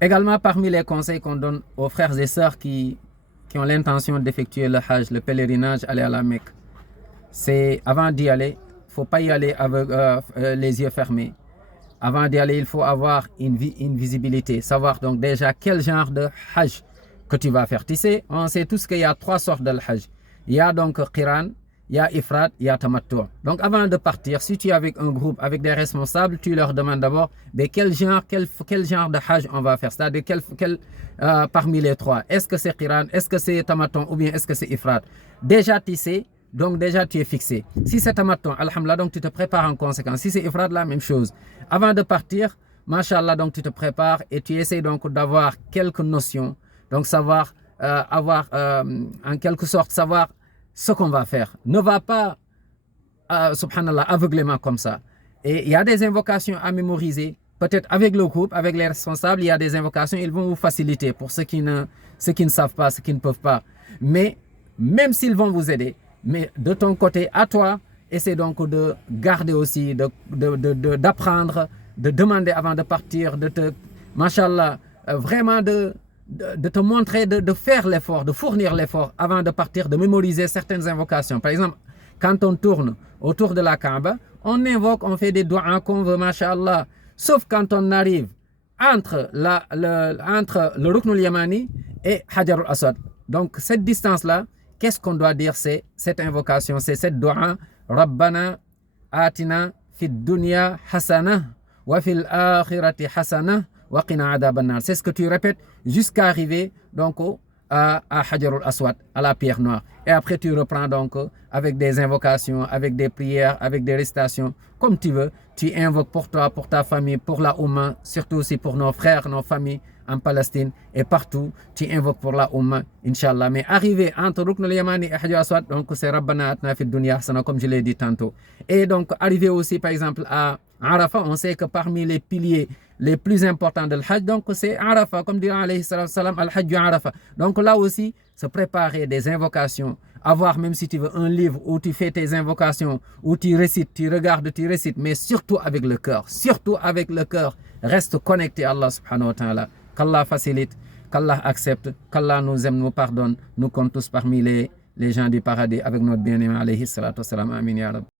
Également, parmi les conseils qu'on donne aux frères et sœurs qui ont l'intention d'effectuer le Hajj, le pèlerinage, aller à la Mecque, c'est avant d'y aller, il ne faut pas y aller avec les yeux fermés. Avant d'y aller, il faut avoir une visibilité, savoir donc déjà quel genre de Hajj que tu vas faire. Tu sais, on sait tous qu'il y a trois sortes de Hajj. Il y a donc Qiran, il y a Ifrad, il y a Tamattu. Donc avant de partir, si tu es avec un groupe, avec des responsables, tu leur demandes d'abord quel genre de Hajj on va faire. C'est-à-dire parmi les trois. Est-ce que c'est Qiran, est-ce que c'est Tamattu ou bien est-ce que c'est Ifrad. Déjà tu sais, donc déjà tu es fixé. Si c'est Tamattu, alhamdulillah, donc tu te prépares en conséquence. Si c'est Ifrad, la même chose. Avant de partir, mashallah, donc tu te prépares et tu essaies donc d'avoir quelques notions. Donc savoir, en quelque sorte, savoir ce qu'on va faire. Ne va pas, subhanallah, aveuglément comme ça. Et il y a des invocations à mémoriser. Peut-être avec le groupe, avec les responsables, il y a des invocations, ils vont vous faciliter pour ceux qui ne savent pas, ceux qui ne peuvent pas. Mais même s'ils vont vous aider, mais de ton côté, à toi, essaie donc de garder aussi, d'apprendre, de demander avant de partir, de te, mashallah, vraiment de te montrer, de faire l'effort, de fournir l'effort avant de partir, de mémoriser certaines invocations. Par exemple, quand on tourne autour de la Kaaba, on invoque, on fait des doigts qu'on veut, mashallah. Sauf quand on arrive entre le Ruknul Yamani et Hajar al-Aswad. Donc, cette distance-là, qu'est-ce qu'on doit dire? C'est cette invocation, c'est cette doua. Rabbana atina fid dunya hasana wa fil akhirati hasana wa qina adhaban nar. C'est ce que tu répètes jusqu'à arriver donc à Hajar al-Aswad, à la pierre noire. Et après tu reprends donc avec des invocations, avec des prières, avec des récitations, comme tu veux. Tu invoques pour toi, pour ta famille, pour la Oumma, surtout aussi pour nos frères, nos familles en Palestine et partout. Tu invoques pour la Oumma, Inch'Allah. Mais arriver entre Rukn al-Yamani et Hajar al-Aswad, donc c'est Rabbana atna fid dunya hasana, comme je l'ai dit tantôt. Et donc arriver aussi par exemple à Arafat, on sait que parmi les piliers les plus importants de l'Hajj, donc c'est Arafat, comme dit alayhi salam, al-Hajj Arafat. Donc là aussi, se préparer des invocations, avoir même si tu veux un livre où tu fais tes invocations, où tu récites, tu regardes, tu récites, mais surtout avec le cœur, surtout avec le cœur. Reste connecté à Allah subhanahu wa ta'ala. Qu'Allah facilite, qu'Allah accepte, qu'Allah nous aime, nous pardonne, nous compte tous parmi les gens du paradis avec notre bien-aimé alayhi salatu wa salam. Amin ya Rabbi.